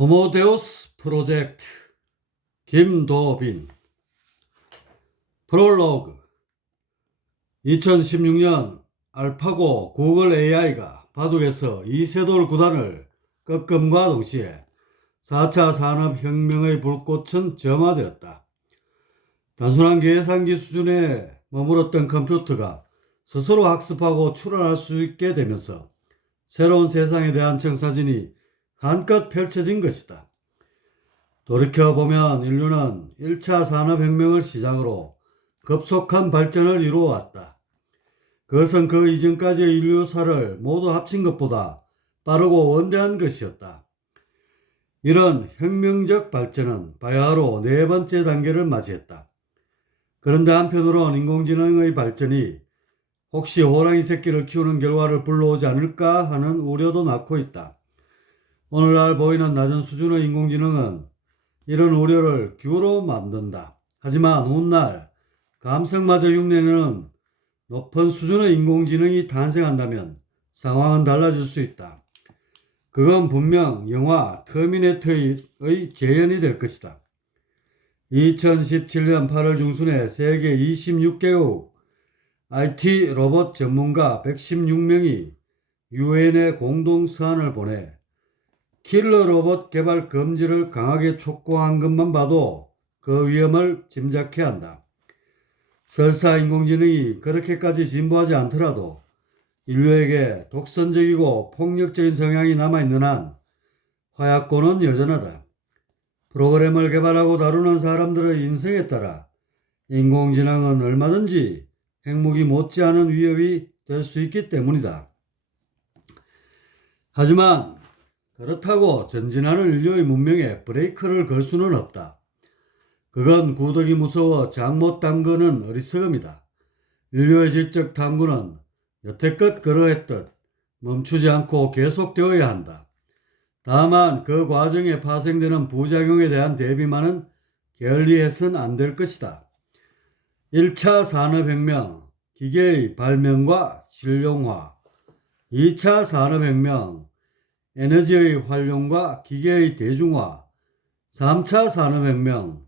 호모데우스 프로젝트 김도빈 프롤로그 2016년 알파고 구글 AI가 바둑에서 이세돌 구단을 꺾음과 동시에 4차 산업혁명의 불꽃은 점화되었다. 단순한 계산기 수준에 머물렀던 컴퓨터가 스스로 학습하고 추론할 수 있게 되면서 새로운 세상에 대한 청사진이 한껏 펼쳐진 것이다. 돌이켜보면 인류는 1차 산업혁명을 시작으로 급속한 발전을 이루어왔다. 그것은 그 이전까지의 인류사를 모두 합친 것보다 빠르고 원대한 것이었다. 이런 혁명적 발전은 바야흐로 네 번째 단계를 맞이했다. 그런데 한편으론 인공지능의 발전이 혹시 호랑이 새끼를 키우는 결과를 불러오지 않을까 하는 우려도 낳고 있다. 오늘날 보이는 낮은 수준의 인공지능은 이런 우려를 기우로 만든다. 하지만 훗날 감성마저 흉내내는 높은 수준의 인공지능이 탄생한다면 상황은 달라질 수 있다. 그건 분명 영화 터미네이터의 재현이 될 것이다. 2017년 8월 중순에 세계 26개국 IT 로봇 전문가 116명이 유엔에 공동 서한을 보내 킬러 로봇 개발 금지를 강하게 촉구한 것만 봐도 그 위험을 짐작해야 한다. 설사 인공지능이 그렇게까지 진보하지 않더라도 인류에게 독선적이고 폭력적인 성향이 남아있는 한 화약고는 여전하다. 프로그램을 개발하고 다루는 사람들의 인성에 따라 인공지능은 얼마든지 핵무기 못지않은 위협이 될 수 있기 때문이다. 하지만 그렇다고 전진하는 인류의 문명에 브레이크를 걸 수는 없다. 그건 구더기 무서워 장 못 담그는 어리석음이다. 인류의 지적 탐구는 여태껏 그러했듯 멈추지 않고 계속되어야 한다. 다만 그 과정에 파생되는 부작용에 대한 대비만은 게을리해서는 안 될 것이다. 1차 산업혁명, 기계의 발명과 실용화. 2차 산업혁명, 에너지의 활용과 기계의 대중화. 3차 산업혁명,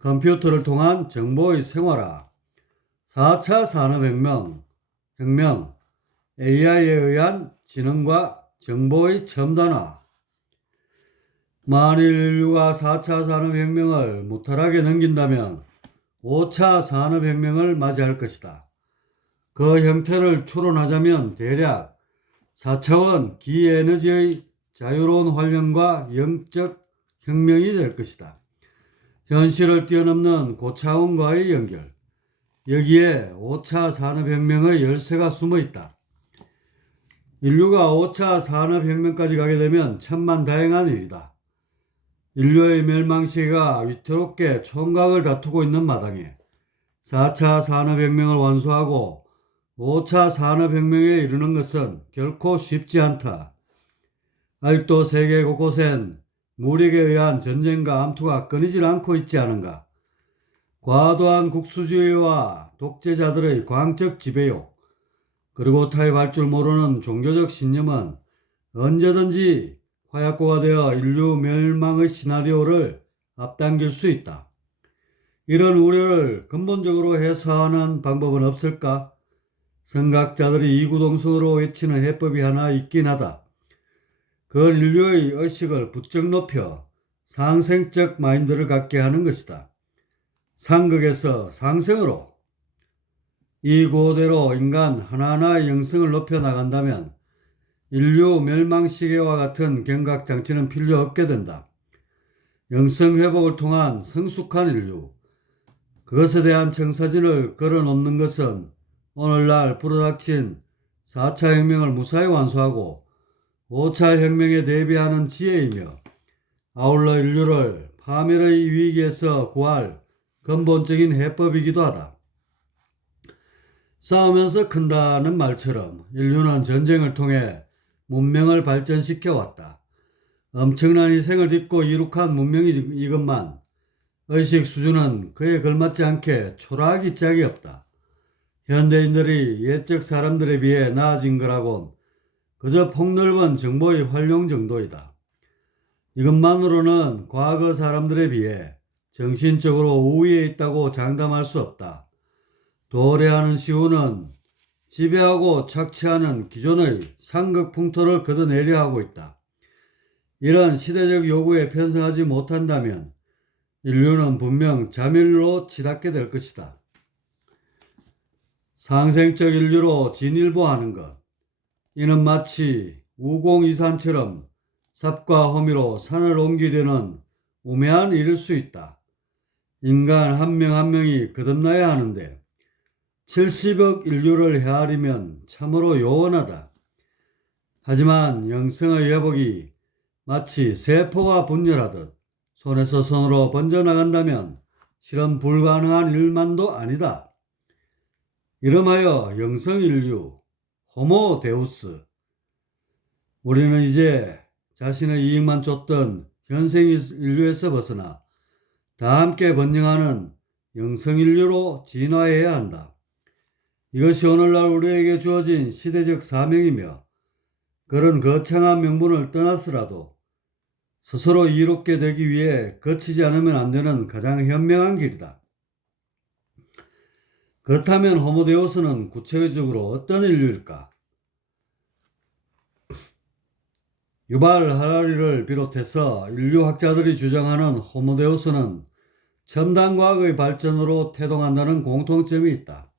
컴퓨터를 통한 정보의 생활화. 4차 산업혁명, AI에 의한 지능과 정보의 첨단화. 만일 인류가 4차 산업혁명을 무탈하게 넘긴다면 5차 산업혁명을 맞이할 것이다. 그 형태를 추론하자면 대략 4차원 기에너지의 자유로운 활용과 영적 혁명이 될 것이다. 현실을 뛰어넘는 고차원과의 연결. 여기에 5차 산업혁명의 열쇠가 숨어있다. 인류가 5차 산업혁명까지 가게 되면 천만다행한 일이다. 인류의 멸망 시기가 위태롭게 총각을 다투고 있는 마당에 4차 산업혁명을 완수하고 5차 산업혁명에 이르는 것은 결코 쉽지 않다. 아직도 세계 곳곳엔 무력에 의한 전쟁과 암투가 끊이질 않고 있지 않은가. 과도한 국수주의와 독재자들의 광적 지배욕, 그리고 타협할 줄 모르는 종교적 신념은 언제든지 화약고가 되어 인류 멸망의 시나리오를 앞당길 수 있다. 이런 우려를 근본적으로 해소하는 방법은 없을까? 선각자들이 이구동성으로 외치는 해법이 하나 있긴 하다. 그건 인류의 의식을 부쩍 높여 상생적 마인드를 갖게 하는 것이다. 상극에서 상생으로. 이 구호대로 인간 하나하나의 영성을 높여 나간다면 인류 멸망 시계와 같은 경각장치는 필요 없게 된다. 영성 회복을 통한 성숙한 인류, 그것에 대한 청사진을 걸어놓는 것은 오늘날 불어닥친 4차 혁명을 무사히 완수하고 5차 혁명에 대비하는 지혜이며 아울러 인류를 파멸의 위기에서 구할 근본적인 해법이기도 하다. 싸우면서 큰다는 말처럼 인류는 전쟁을 통해 문명을 발전시켜 왔다. 엄청난 희생을 딛고 이룩한 문명이 이것만 의식 수준은 그에 걸맞지 않게 초라하기 짝이 없다. 현대인들이 옛적 사람들에 비해 나아진 거라곤 그저 폭넓은 정보의 활용 정도이다. 이것만으로는 과거 사람들에 비해 정신적으로 우위에 있다고 장담할 수 없다. 도래하는 시우는 지배하고 착취하는 기존의 상극 풍토를 걷어내려 하고 있다. 이런 시대적 요구에 편성하지 못한다면 인류는 분명 자멸로 치닫게 될 것이다. 상생적 인류로 진일보하는 것. 이는 마치 우공이산처럼 삽과 호미로 산을 옮기려는 우매한 일일 수 있다. 인간 한 명 한 명이 거듭나야 하는데 70억 인류를 헤아리면 참으로 요원하다. 하지만 영성의 회복이 마치 세포가 분열하듯 손에서 손으로 번져나간다면 실은 불가능한 일만도 아니다. 이름하여 영성인류, 호모 데우스. 우리는 이제 자신의 이익만 쫓던 현생 인류에서 벗어나 다 함께 번영하는 영성인류로 진화해야 한다. 이것이 오늘날 우리에게 주어진 시대적 사명이며 그런 거창한 명분을 떠나서라도 스스로 이롭게 되기 위해 거치지 않으면 안 되는 가장 현명한 길이다. 그렇다면 호모데우스는 구체적으로 어떤 인류일까? 유발 하라리를 비롯해서 인류학자들이 주장하는 호모데우스는 첨단 과학의 발전으로 태동한다는 공통점이 있다.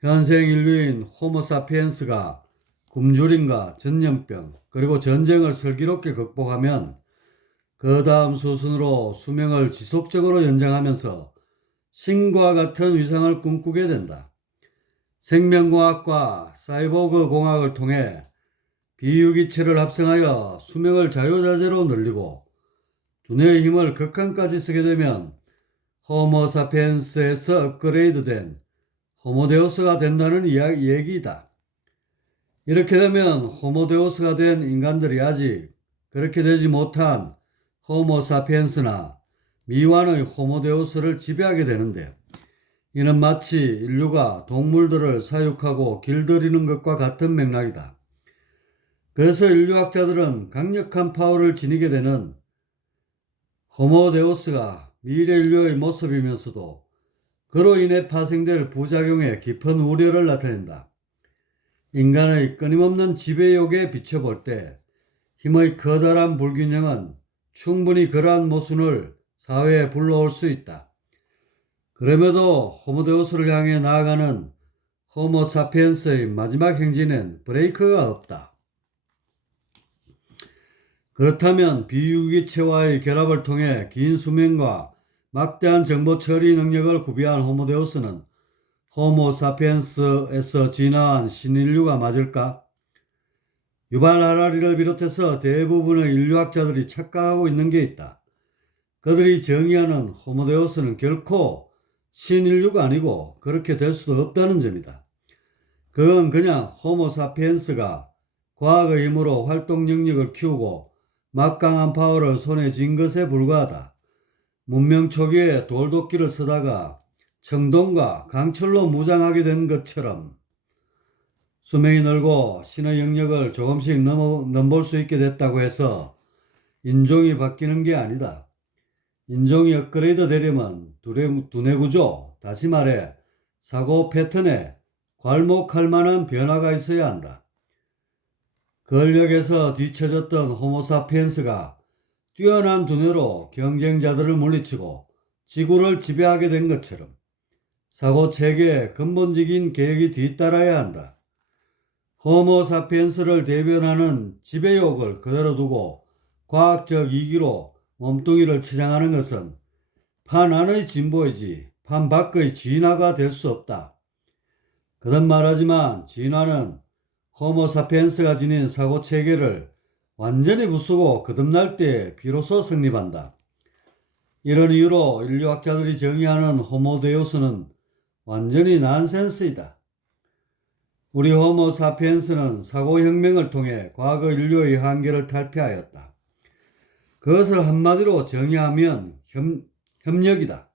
현생 인류인 호모사피엔스가 굶주림과 전염병 그리고 전쟁을 슬기롭게 극복하면 그 다음 수순으로 수명을 지속적으로 연장하면서 신과 같은 위상을 꿈꾸게 된다. 생명공학과 사이보그 공학을 통해 비유기체를 합성하여 수명을 자유자재로 늘리고 두뇌의 힘을 극한까지 쓰게 되면 호모사피엔스에서 업그레이드된 호모데우스가 된다는 얘기이다. 이렇게 되면 호모데우스가 된 인간들이 아직 그렇게 되지 못한 호모사피엔스나 미완의 호모데우스를 지배하게 되는데 이는 마치 인류가 동물들을 사육하고 길들이는 것과 같은 맥락이다. 그래서 인류학자들은 강력한 파워를 지니게 되는 호모데우스가 미래 인류의 모습이면서도 그로 인해 파생될 부작용에 깊은 우려를 나타낸다. 인간의 끊임없는 지배욕에 비춰볼 때 힘의 커다란 불균형은 충분히 그러한 모순을 사회에 불러올 수 있다. 그럼에도 호모데우스를 향해 나아가는 호모사피엔스의 마지막 행진엔 브레이크가 없다. 그렇다면 비유기체와의 결합을 통해 긴 수명과 막대한 정보 처리 능력을 구비한 호모데우스는 호모사피엔스에서 진화한 신인류가 맞을까? 유발 하라리를 비롯해서 대부분의 인류학자들이 착각하고 있는 게 있다. 그들이 정의하는 호모데우스는 결코 신인류가 아니고 그렇게 될 수도 없다는 점이다. 그건 그냥 호모사피엔스가 과학의 힘으로 활동 능력을 키우고 막강한 파워를 손에 쥔 것에 불과하다. 문명 초기에 돌도끼를 쓰다가 청동과 강철로 무장하게 된 것처럼 수명이 늘고 신의 영역을 조금씩 넘볼 수 있게 됐다고 해서 인종이 바뀌는 게 아니다. 인종이 업그레이드 되려면 두뇌 구조, 다시 말해 사고 패턴에 괄목할 만한 변화가 있어야 한다. 권력에서 뒤처졌던 호모사피엔스가 뛰어난 두뇌로 경쟁자들을 물리치고 지구를 지배하게 된 것처럼 사고체계에 근본적인 계획이 뒤따라야 한다. 호모사피엔스를 대변하는 지배욕을 그대로 두고 과학적 이기로 몸뚱이를 치장하는 것은 판 안의 진보이지 판 밖의 진화가 될 수 없다. 거듭 말하지만 진화는 호모사피엔스가 지닌 사고체계를 완전히 부수고 거듭날 때 비로소 성립한다. 이런 이유로 인류학자들이 정의하는 호모데우스는 완전히 난센스이다. 우리 호모사피엔스는 사고혁명을 통해 과거 인류의 한계를 탈피하였다. 그것을 한마디로 정의하면 협력이다.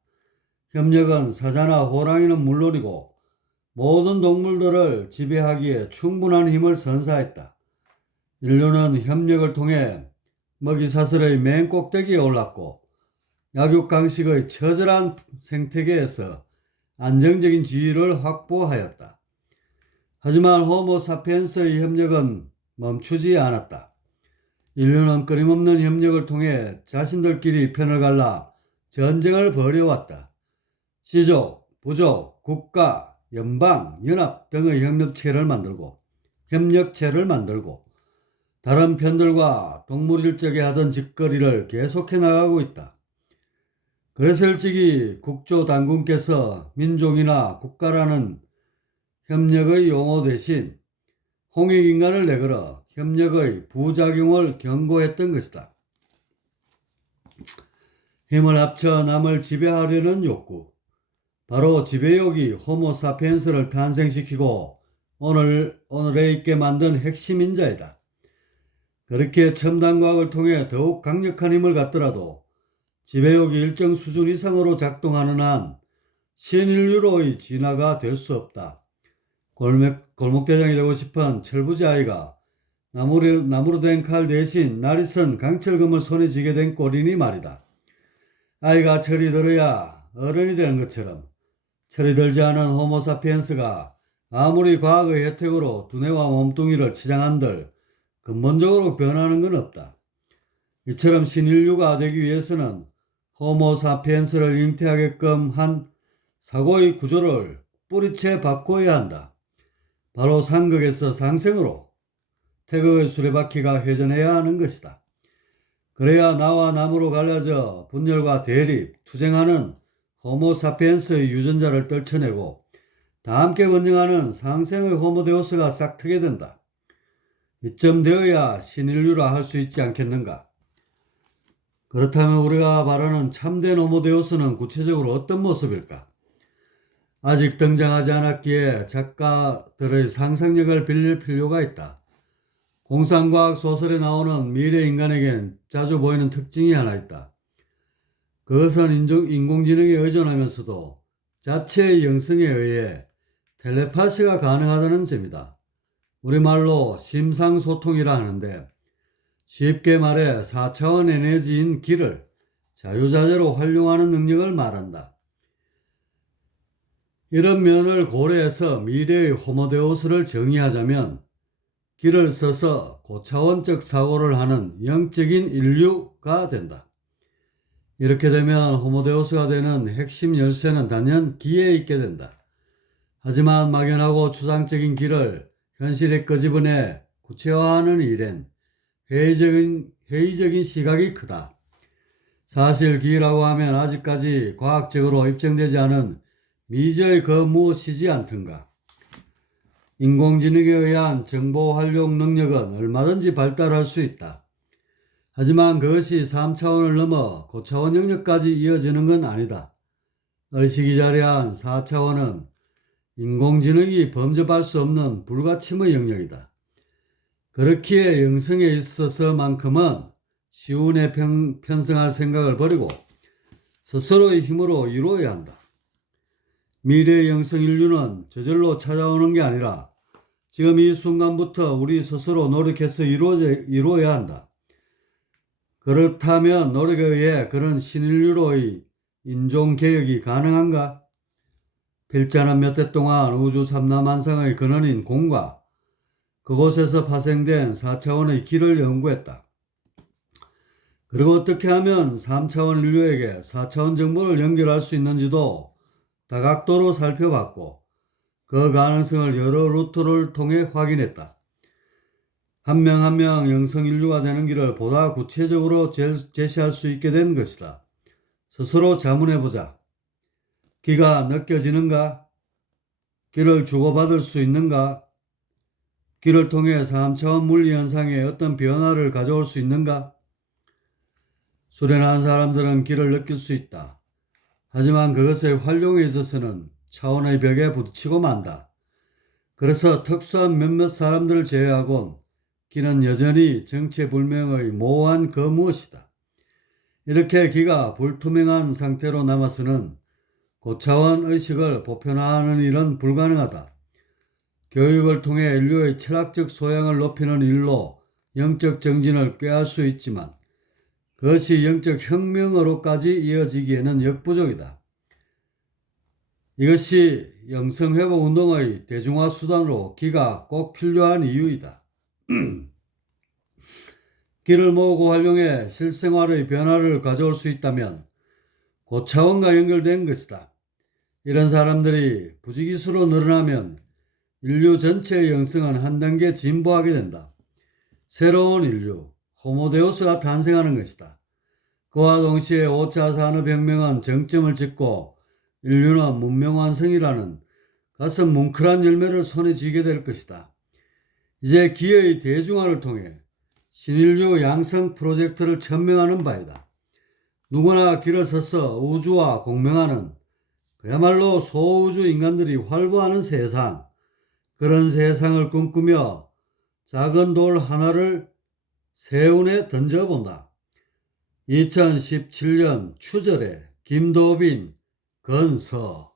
협력은 사자나 호랑이는 물론이고 모든 동물들을 지배하기에 충분한 힘을 선사했다. 인류는 협력을 통해 먹이사슬의 맨 꼭대기에 올랐고 약육강식의 처절한 생태계에서 안정적인 지위를 확보하였다. 하지만 호모 사피엔스의 협력은 멈추지 않았다. 인류는 끊임없는 협력을 통해 자신들끼리 편을 갈라 전쟁을 벌여왔다. 시족, 부족, 국가, 연방, 연합 등의 협력체를 만들고 다른 편들과 동물일적에 하던 짓거리를 계속해 나가고 있다. 그래서 일찍이 국조당군께서 민족이나 국가라는 협력의 용어 대신 홍익인간을 내걸어 협력의 부작용을 경고했던 것이다. 힘을 합쳐 남을 지배하려는 욕구, 바로 지배욕이 호모 사피엔스를 탄생시키고 오늘에 있게 만든 핵심 인자이다. 그렇게 첨단과학을 통해 더욱 강력한 힘을 갖더라도 지배욕이 일정 수준 이상으로 작동하는 한 신인류로의 진화가 될 수 없다. 골목대장이 되고 싶은 철부지 아이가 나무로 된 칼 대신 날이 쓴 강철검을 손에 쥐게 된 꼴이니 말이다. 아이가 철이 들어야 어른이 되는 것처럼 철이 들지 않은 호모사피엔스가 아무리 과학의 혜택으로 두뇌와 몸뚱이를 치장한들 근본적으로 변하는 건 없다. 이처럼 신인류가 되기 위해서는 호모사피엔스를 잉태하게끔 한 사고의 구조를 뿌리채 바꿔야 한다. 바로 상극에서 상생으로 태극의 수레바퀴가 회전해야 하는 것이다. 그래야 나와 남으로 갈라져 분열과 대립, 투쟁하는 호모사피엔스의 유전자를 떨쳐내고 다 함께 번영하는 상생의 호모데우스가 싹트게 된다. 이쯤 되어야 신인류라 할 수 있지 않겠는가? 그렇다면 우리가 바라는 참된 호모데우스는 구체적으로 어떤 모습일까? 아직 등장하지 않았기에 작가들의 상상력을 빌릴 필요가 있다. 공상과학 소설에 나오는 미래 인간에겐 자주 보이는 특징이 하나 있다. 그것은 인공지능에 의존하면서도 자체의 영성에 의해 텔레파시가 가능하다는 점이다. 우리말로 심상소통이라 하는데 쉽게 말해 4차원 에너지인 기를 자유자재로 활용하는 능력을 말한다. 이런 면을 고려해서 미래의 호모데우스를 정의하자면 기를 써서 고차원적 사고를 하는 영적인 인류가 된다. 이렇게 되면 호모데우스가 되는 핵심 열쇠는 단연 기에 있게 된다. 하지만 막연하고 추상적인 기를 현실에 끄집어내 구체화하는 일엔 회의적인 시각이 크다. 사실 기라고 하면 아직까지 과학적으로 입증되지 않은 미지의 그 무엇이지 않던가. 인공지능에 의한 정보 활용 능력은 얼마든지 발달할 수 있다. 하지만 그것이 3차원을 넘어 고차원 영역까지 이어지는 건 아니다. 의식이 자리한 4차원은 인공지능이 범접할 수 없는 불가침의 영역이다. 그렇기에 영성에 있어서만큼은 시운에 편승할 생각을 버리고 스스로의 힘으로 이루어야 한다. 미래의 영성 인류는 저절로 찾아오는 게 아니라 지금 이 순간부터 우리 스스로 노력해서 이루어야 한다. 그렇다면 노력에 의해 그런 신인류로의 인종개혁이 가능한가? 필자는 몇 해 동안 우주 삼라만상의 근원인 공과 그곳에서 파생된 4차원의 길을 연구했다. 그리고 어떻게 하면 3차원 인류에게 4차원 정보를 연결할 수 있는지도 다각도로 살펴봤고 그 가능성을 여러 루트를 통해 확인했다. 한 명 한 명 영성 인류가 되는 길을 보다 구체적으로 제시할 수 있게 된 것이다. 스스로 자문해보자. 기가 느껴지는가? 기를 주고받을 수 있는가? 기를 통해 3차원 물리 현상에 어떤 변화를 가져올 수 있는가? 수련한 사람들은 기를 느낄 수 있다. 하지만 그것의 활용에 있어서는 차원의 벽에 부딪히고 만다. 그래서 특수한 몇몇 사람들을 제외하곤 기는 여전히 정체불명의 모호한 그 무엇이다. 이렇게 기가 불투명한 상태로 남아서는 고차원 의식을 보편화하는 일은 불가능하다. 교육을 통해 인류의 철학적 소양을 높이는 일로 영적 정진을 꾀할 수 있지만 그것이 영적 혁명으로까지 이어지기에는 역부족이다. 이것이 영성회복운동의 대중화 수단으로 기가 꼭 필요한 이유이다. 기를 모으고 활용해 실생활의 변화를 가져올 수 있다면 고차원과 연결된 것이다. 이런 사람들이 부지기수로 늘어나면 인류 전체의 영성은 한 단계 진보하게 된다. 새로운 인류, 호모데우스가 탄생하는 것이다. 그와 동시에 5차 산업혁명은 정점을 찍고 인류는 문명완성이라는 가슴 뭉클한 열매를 손에 쥐게 될 것이다. 이제 기의 대중화를 통해 신인류 양성 프로젝트를 천명하는 바이다. 누구나 길을 서서 우주와 공명하는 그야말로 소우주 인간들이 활보하는 세상, 그런 세상을 꿈꾸며 작은 돌 하나를 세운에 던져본다. 2017년 추절의 김도빈 건서